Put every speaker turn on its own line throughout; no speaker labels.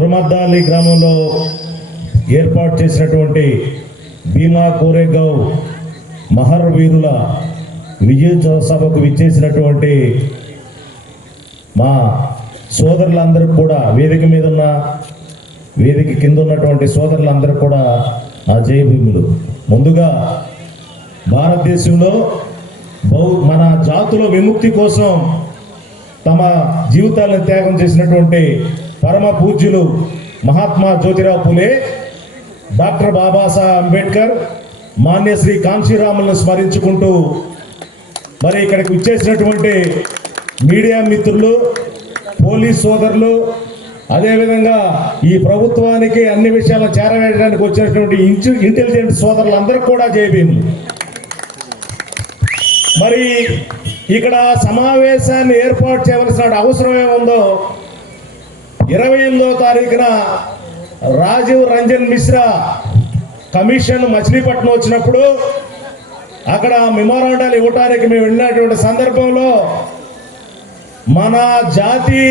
కురమద్దాలి గ్రామంలో ఏర్పాటు చేసినటువంటి భీమా కోరేగావ్ మహర్ వీరుల విజయోత్సవ సభకు విచ్చేసినటువంటి మా సోదరులందరికీ కూడా వేదిక మీద ఉన్న వేదిక కింద ఉన్నటువంటి సోదరులందరూ కూడా నా జయభీములు. ముందుగా భారతదేశంలో బహు మన జాతుల విముక్తి కోసం తమ జీవితాలను త్యాగం చేసినటువంటి పరమ పూజ్యులు మహాత్మా జ్యోతిరావు పులే డాక్టర్ బాబాసాహెబ్ అంబేద్కర్ మాన్యశ్రీ కాంశీరాములను స్మరించుకుంటూ మరి ఇక్కడికి ఇచ్చేసినటువంటి మీడియా మిత్రులు పోలీస్ సోదరులు అదేవిధంగా ఈ ప్రభుత్వానికి అన్ని విషయాలను చేరవేయడానికి వచ్చినటువంటి ఇంచు ఇంటెలిజెంట్ సోదరులందరూ కూడా జయభీములు మరి ఇక్కడ సమావేశాన్ని ఏర్పాటు చేయవలసిన అవసరం ఏముందో ఇరవై ఎనిమిదో తారీఖున రాజీవ్ రంజన్ మిశ్రా కమిషన్ మచిలీపట్నం వచ్చినప్పుడు అక్కడ మెమోరాండాలు ఇవ్వటానికి మేము వెళ్ళినటువంటి సందర్భంలో మన జాతి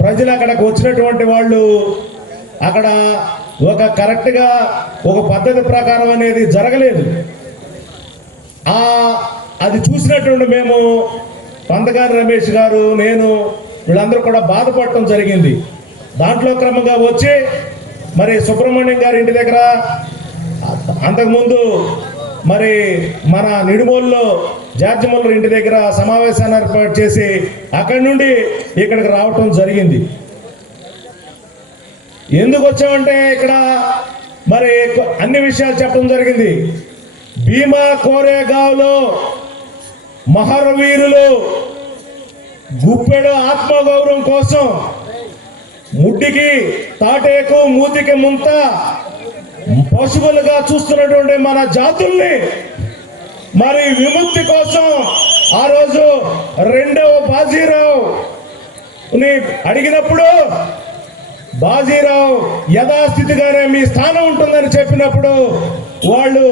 ప్రజలు అక్కడికి వచ్చినటువంటి వాళ్ళు అక్కడ ఒక కరెక్ట్గా ఒక పద్ధతి ప్రకారం అనేది జరగలేదు. ఆ అది చూసినటువంటి మేము పంతగారి రమేష్ గారు నేను వీళ్ళందరూ కూడా బాధపడటం జరిగింది. దాంట్లో క్రమంగా వచ్చి మరి సుబ్రహ్మణ్యం గారి ఇంటి దగ్గర అంతకుముందు మరి మన నిడుమోల్లో జార్జి ఇంటి దగ్గర సమావేశాన్ని ఏర్పాటు చేసి అక్కడి నుండి ఇక్కడికి రావటం జరిగింది. ఎందుకు వచ్చామంటే ఇక్కడ మరి అన్ని విషయాలు చెప్పడం జరిగింది. భీమా కోరేగావ్లో మహారవీరులు గుప్పెడు ఆత్మగౌరవం కోసం ముడ్డికి తాటేకు మూతికి ముంత పశువులుగా చూస్తున్నటువంటి మన జాతుల్ని మరి విముక్తి కోసం ఆ రోజు రెండవ బాజీరావు అడిగినప్పుడు బాజీరావు యథాస్థితిగానే మీ స్థానం ఉంటుందని చెప్పినప్పుడు వాళ్ళు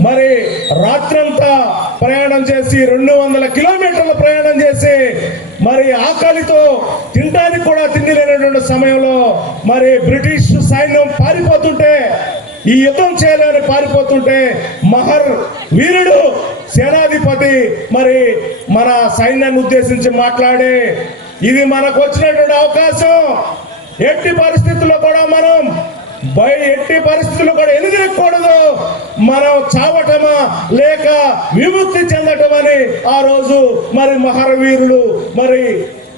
మరి రాత్రంతా ప్రయాణం చేసి రెండు వందల కిలోమీటర్ల ప్రయాణం చేసి మరి ఆకలితో తినడానికి కూడా తిండి లేనటువంటి సమయంలో మరి బ్రిటిష్ సైన్యం పారిపోతుంటే ఈ యుద్ధం చేయాలని పారిపోతుంటే మహర్ వీరుడు సేనాధిపతి మరి మన సైన్యాన్ని ఉద్దేశించి మాట్లాడి ఇది మనకు వచ్చినటువంటి అవకాశం. ఎట్టి పరిస్థితుల్లో కూడా మనం బయ ఎట్టి పరిస్థితుల్లో కూడా ఎదురకూడదు మనం చావటమా? లే విముక్తి చెందటమని ఆ రోజు మరి మహరవీరులు మరి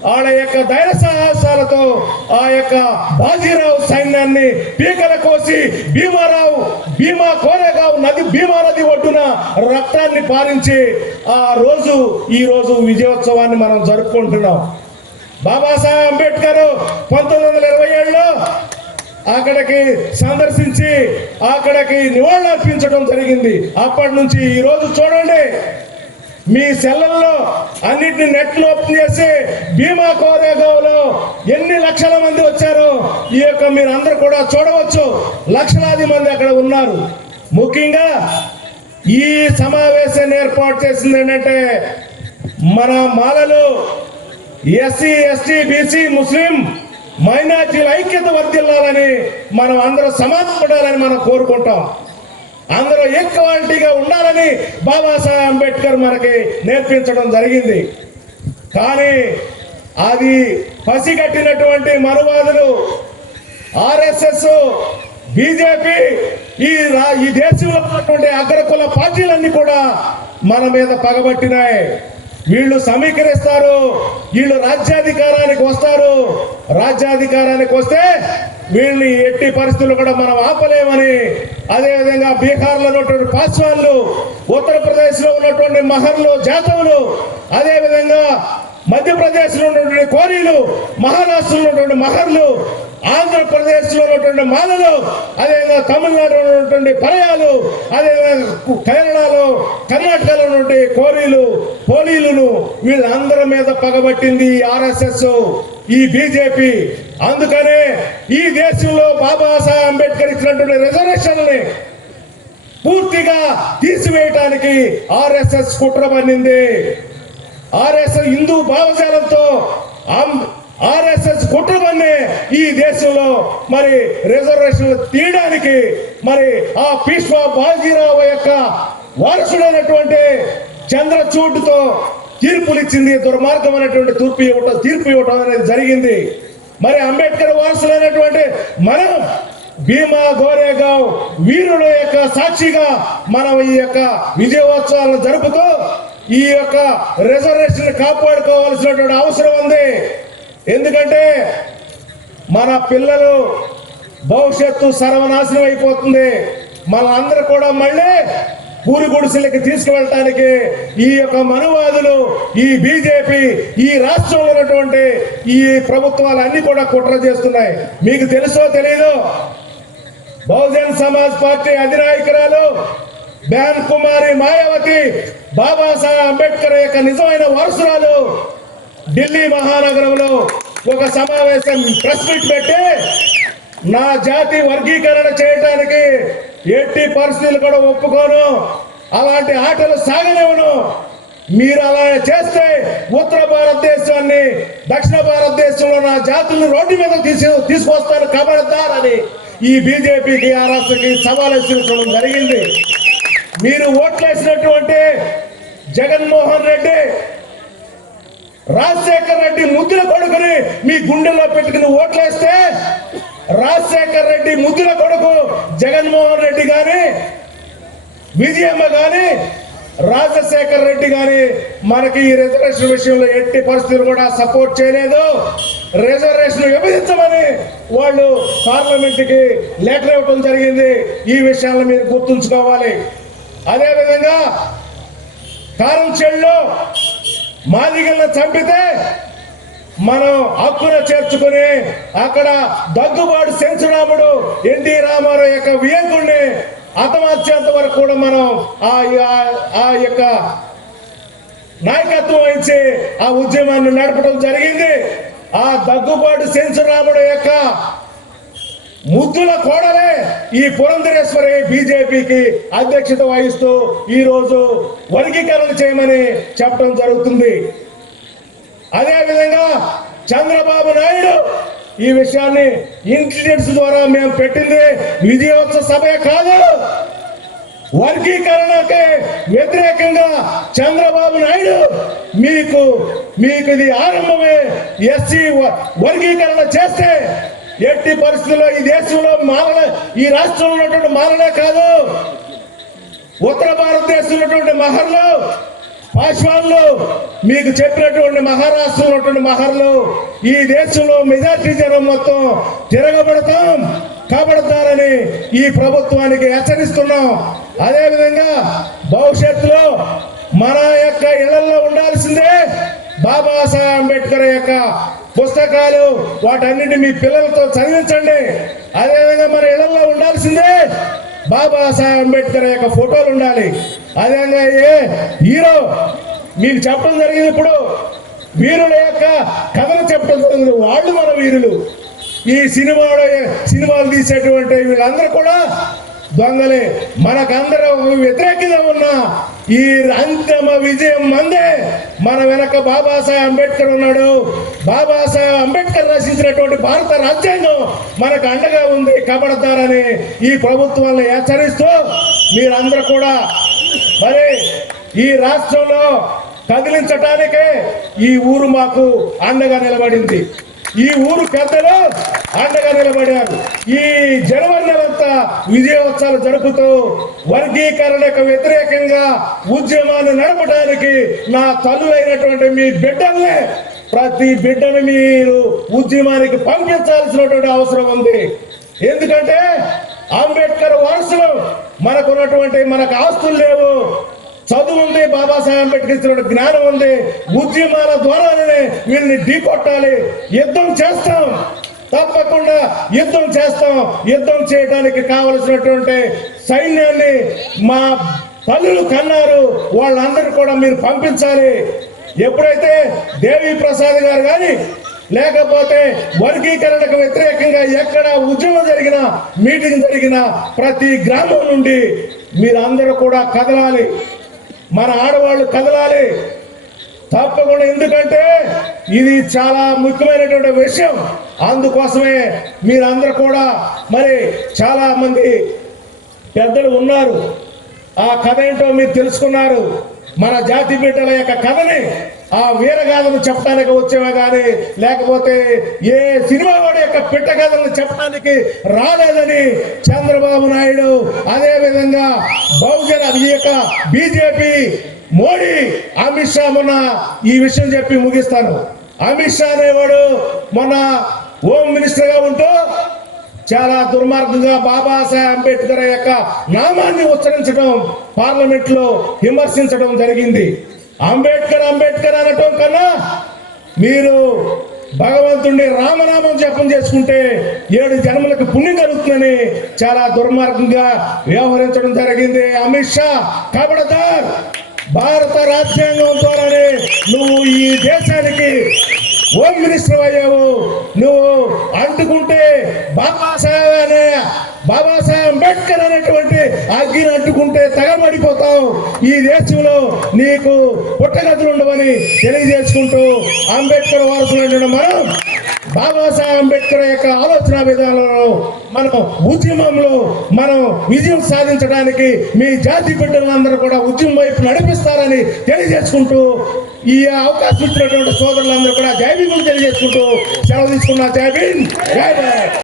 వాళ్ళ యొక్క ధైర్య సాహసాలతో ఆ యొక్క బాజీరావు సైన్యాన్ని పీకల కోసి భీమారావు భీమా కోరేగావు నది భీమా నది ఒడ్డున రక్తాన్ని పాలించి ఆ రోజు ఈ రోజు విజయోత్సవాన్ని మనం జరుపుకుంటున్నాం. బాబాసాహెబ్ అంబేద్కర్ పంతొమ్మిది వందల అక్కడికి సందర్శించి అక్కడికి నివాళులు అర్పించడం జరిగింది. అప్పటి నుంచి ఈ రోజు చూడండి మీ సెల్లల్లో అన్నిటిని నెట్లు ఓపెన్ చేసి భీమా కోరేగావ్లో ఎన్ని లక్షల మంది వచ్చారో ఈ యొక్క మీరు అందరు కూడా చూడవచ్చు. లక్షలాది మంది అక్కడ ఉన్నారు. ముఖ్యంగా ఈ సమావేశాన్ని ఏర్పాటు చేసింది ఏంటంటే మన మాలలు ఎస్సీ ఎస్టీ బీసీ ముస్లిం మైనార్టీల ఐక్యత వర్దిల్లాలని మనం అందరూ సమాధపడాలని మనం కోరుకుంటాం. అందరూ ఈక్వాలిటీగా ఉండాలని బాబాసాహెబ్ అంబేద్కర్ మనకి నేర్పించడం జరిగింది. కానీ అది పసిగట్టినటువంటి మనువాదులు ఆర్ఎస్ఎస్ బీజేపీ ఈ రా ఈ దేశంలో ఉన్నటువంటి అగ్రకుల పార్టీలన్నీ కూడా మన మీద పగబట్టినాయి. వీళ్ళు సమీకరిస్తారు వీళ్ళు రాజ్యాధికారానికి వస్తారు. రాజ్యాధికారానికి వస్తే వీళ్ళని ఎట్టి పరిస్థితులు కూడా మనం ఆపలేమని అదేవిధంగా బీహార్లో ఉన్నటువంటి పాస్వాన్లు ఉత్తరప్రదేశ్లో ఉన్నటువంటి మహర్లు జాతవులు అదేవిధంగా మధ్యప్రదేశ్లో ఉన్నటువంటి కోరీలు మహారాష్ట్రలో ఉన్నటువంటి మహర్లు ఆంధ్రప్రదేశ్లో ఉన్నటువంటి మాలలు అదేవిధంగా తమిళనాడులో ఉన్నటువంటి పరయాలు అదేవిధంగా కేరళలో కర్ణాటకలో ఉన్నటువంటి కోరీలు పోలీలను వీళ్ళందరి మీద పగబట్టింది ఆర్ఎస్ఎస్ ఈ బీజేపీ. అందుకనే ఈ దేశంలో బాబాసాహెబ్ అంబేద్కర్ ఇచ్చినటువంటి రిజర్వేషన్ని పూర్తిగా తీసివేయటానికి ఆర్ఎస్ఎస్ కుట్ర పన్నింది. ఆర్ఎస్ఎస్ హిందూ భావజాలంతో ఆర్ఎస్ఎస్ కుటుంబాన్ని ఈ దేశంలో మరి రిజర్వేషన్లు తీయడానికి మరి ఆ పీష్మ బాజీరావు యొక్క వారసుడైనటువంటి చంద్రచూడ్తో తీర్పులు ఇచ్చింది. దుర్మార్గమైనటువంటి తీర్పు ఇవ్వటం తీర్పు ఇవ్వటం అనేది జరిగింది. మరి అంబేద్కర్ వారసులైనటువంటి మనం భీమా గోరేగావ్ వీరుల యొక్క సాక్షిగా మనం ఈ యొక్క విజయోత్సవాలను జరుపుతూ ఈ యొక్క రిజర్వేషన్ కాపాడుకోవాల్సినటువంటి అవసరం ఉంది. ఎందుకంటే మన పిల్లలు భవిష్యత్తు సర్వనాశనం అయిపోతుంది. మన కూడా మళ్ళీ పూరి గుడిసెలకి తీసుకువెళ్ళటానికి ఈ యొక్క మనువాదులు ఈ బీజేపీ ఈ రాష్ట్రంలో ఉన్నటువంటి ఈ ప్రభుత్వాలు అన్ని కూడా కుట్ర చేస్తున్నాయి. మీకు తెలుసో తెలీదు బహుజన్ సమాజ్ పార్టీ అధినాయకురాలు బ్యాన్ కుమారి మాయావతి బాబాసాహెబ్ అంబేద్కర్ యొక్క నిజమైన వారసురాలు ఢిల్లీ మహానగరంలో ఒక సమావేశం ప్రెస్ మీట్ పెట్టి నా జాతి వర్గీకరణ చేయడానికి ఎట్టి పరిస్థితులు కూడా ఒప్పుకోను. అలాంటి ఆటలు సాగలేవును. మీరు అలా చేస్తే ఉత్తర భారతదేశాన్ని దక్షిణ భారతదేశంలో నా జాతులను రోడ్డు మీద తీసు తీసుకొస్తారు కబడతారని ఈ బీజేపీకి ఆర్ఎస్కి సవాల్ జరిగింది. మీరు ఓట్లేసినటువంటి జగన్మోహన్ రెడ్డి రాజశేఖర్ రెడ్డి ముద్దుల కొడుకుని మీ గుండెల్లో పెట్టుకుని ఓట్లేస్తే రాజశేఖర్ రెడ్డి ముద్దుల కొడుకు జగన్మోహన్ రెడ్డి గాని విజయమ్మ గాని రాజశేఖర్ రెడ్డి గాని మనకి ఈ రిజర్వేషన్ విషయంలో ఎట్టి పరిస్థితులు కూడా సపోర్ట్ చేయలేదు. రిజర్వేషన్ విభజించమని వాళ్ళు పార్లమెంట్కి లెటర్ ఇవ్వడం జరిగింది. ఈ విషయాలను మీరు గుర్తుంచుకోవాలి. అదేవిధంగా కారం చెల్లో మాదిగలను చంపితే మనం హక్కున చేర్చుకుని అక్కడ దగ్గుబాటు సెంచురాముడు ఎన్టీ రామారావు యొక్క వియంకుడిని అతమార్చేంత వరకు కూడా మనం ఆ ఆ యొక్క నాయకత్వం వహించి ఆ ఉద్యమాన్ని నడపడం జరిగింది. ఆ దగ్గుబాటు సెంచురాముడు యొక్క ముద్దుల కోడలే ఈ పురంధరేశ్వరి బీజేపీకి అధ్యక్షత వహిస్తూ ఈ రోజు వర్గీకరణ చేయమని చెప్పడం జరుగుతుంది. అదేవిధంగా చంద్రబాబు నాయుడు ఈ విషయాన్ని ఇంటెలిజెన్స్ ద్వారా మేము పెట్టింది విజయోత్సవ సభే కాదు. వర్గీకరణకి వ్యతిరేకంగా చంద్రబాబు నాయుడు మీకు మీకు ఇది ఆరంభమే ఎస్సీ వర్గీకరణ చేస్తే ఎట్టి పరిస్థితుల్లో ఈ దేశంలో మారణ ఈ రాష్ట్రంలో ఉన్నటువంటి మారనే కాదు. ఉత్తర భారతదేశంలో ఉన్నటువంటి మహర్లు పాశ్వాన్లు మీకు చెప్పినటువంటి మహారాష్ట్రలో ఉన్నటువంటి మహర్లు ఈ దేశంలో మెజార్టీ జనం మొత్తం తిరగబడతాం కాబడతారని ఈ ప్రభుత్వానికి హెచ్చరిస్తున్నాం. అదేవిధంగా భవిష్యత్తులో మన యొక్క ఇళ్ళలో ఉండాల్సిందే బాబాసాహెబ్ అంబేద్కర్ యొక్క పుస్తకాలు వాటన్నిటి మీ పిల్లలతో చదివించండి. అదేవిధంగా మన ఇళ్ళలో ఉండాల్సిందే. బాబాసాహెబ్ అంబేద్కర్ యొక్క ఫోటోలు ఉండాలి. అదేవిధంగా ఏ హీరో మీకు చెప్పడం జరిగింది ఇప్పుడు. వీరుల యొక్క కథలు చెప్పడం జరిగింది. వాళ్ళు మన వీరులు. ఈ సినిమా సినిమాలు తీసేటువంటి వీళ్ళందరూ కూడా దొంగలే మనకందరూ వ్యతిరేకంగా ఉన్న ఈ అంతిమ విజయం మందే. మన వెనక బాబాసాహెబ్ అంబేద్కర్ ఉన్నాడు. బాబాసాహెబ్ అంబేద్కర్ రచించినటువంటి భారత రాజ్యాంగం మనకు అండగా ఉంది కబడతారని ఈ ప్రభుత్వాన్ని హెచ్చరిస్తూ మీరందరూ కూడా మరి ఈ రాష్ట్రంలో కదిలించటానికే ఈ ఊరు మాకు అండగా నిలబడింది. ఈ ఊరు పెద్దలు అండగా నిలబడారు. ఈ జనవర్ణలంతా విజయోత్సవాలు జరుపుతూ వర్గీకరణకు వ్యతిరేకంగా ఉద్యమాన్ని నడపడానికి నా తల్లులైనటువంటి మీ బిడ్డల్నే ప్రతి బిడ్డని మీరు ఉద్యమానికి పంపించాల్సినటువంటి అవసరం ఉంది. ఎందుకంటే అంబేద్కర్ వారసులు మనకున్నటువంటి మనకు ఆస్తులు లేవు. చదువు ఉంది బాబాసాహెబ్ అంబేద్కర్ ఇచ్చిన జ్ఞానం ఉంది ఉద్యమాల ద్వారానే వీళ్ళని ఢీకొట్టాలి యుద్ధం చేస్తాం. తప్పకుండా యుద్ధం చేస్తాం. యుద్ధం చేయడానికి కావలసినటువంటి సైన్యాన్ని మా తల్లులు కన్నారు. వాళ్ళందరూ కూడా మీరు పంపించాలి. ఎప్పుడైతే దేవి ప్రసాద్ గారు కానీ లేకపోతే వర్గీకరణకు వ్యతిరేకంగా ఎక్కడ ఉద్యమం జరిగినా మీటింగ్ జరిగినా ప్రతి గ్రామం నుండి మీరందరూ కూడా కదలాలి. మన ఆడవాళ్ళు కదలాలి. తప్పకుండా ఎందుకంటే ఇది చాలా ముఖ్యమైనటువంటి విషయం. అందుకోసమే మీరందరూ కూడా మరి చాలా మంది పెద్దలు ఉన్నారు. ఆ కథ ఏంటో మీరు తెలుసుకున్నారు. మన జాతి బిడ్డల యొక్క కథని ఆ వీరగాథను చెప్పడానికి వచ్చేవా కానీ లేకపోతే ఏ సినిమా వాడి యొక్క పిట్టగాథలను చెప్పడానికి రాలేదని చంద్రబాబు నాయుడు అదే విధంగా బహుజన ఈ యొక్క బీజేపీ మోడీ అమిత్ షా మొన్న ఈ విషయం చెప్పి ముగిస్తాను. అమిత్ షా అనేవాడు మొన్న హోమ్ మినిస్టర్గా ఉంటూ చాలా దుర్మార్గంగా బాబాసాహెబ్ అంబేద్కర్ యొక్క నామాన్ని ఉచ్చరించడం పార్లమెంట్లో విమర్శించడం జరిగింది. అంబేద్కర్ అంబేద్కర్ అనటం కన్నా మీరు భగవంతుడి రామనామం జపం చేసుకుంటే ఏడు జన్మలకు పుణ్యం కలుగుతుందని చాలా దుర్మార్గంగా వ్యవహరించడం జరిగింది. అమిత్ షా కబడతార్ భారత రాజ్యాంగం ద్వారానే నువ్వు ఈ దేశానికి హోమ్ మినిస్టర్ అయ్యావు. నువ్వు అంటుకుంటే బాబాసాహెబ్ అనే బాబాసాహెబ్ అంబేద్కర్ అనేటువంటి అగ్గిని అంటుకుంటే తగబడిపోతావు. ఈ దేశంలో నీకు పుట్టగతులు ఉండవని తెలియజేసుకుంటూ అంబేద్కర్ వారసులైన మనం బాబాసాహెబ్ అంబేద్కర్ యొక్క ఆలోచన విధానంలో మనం ఉద్యమంలో మనం విజయం సాధించడానికి మీ జాతి బిడ్డలందరూ కూడా ఉద్యమం వైపు నడిపిస్తారని తెలియజేసుకుంటూ ఈ అవకాశం ఇచ్చినటువంటి సోదరులందరూ కూడా జై భీములు తెలియజేసుకుంటూ సెలవు తీసుకున్న. జై భీమ్! జై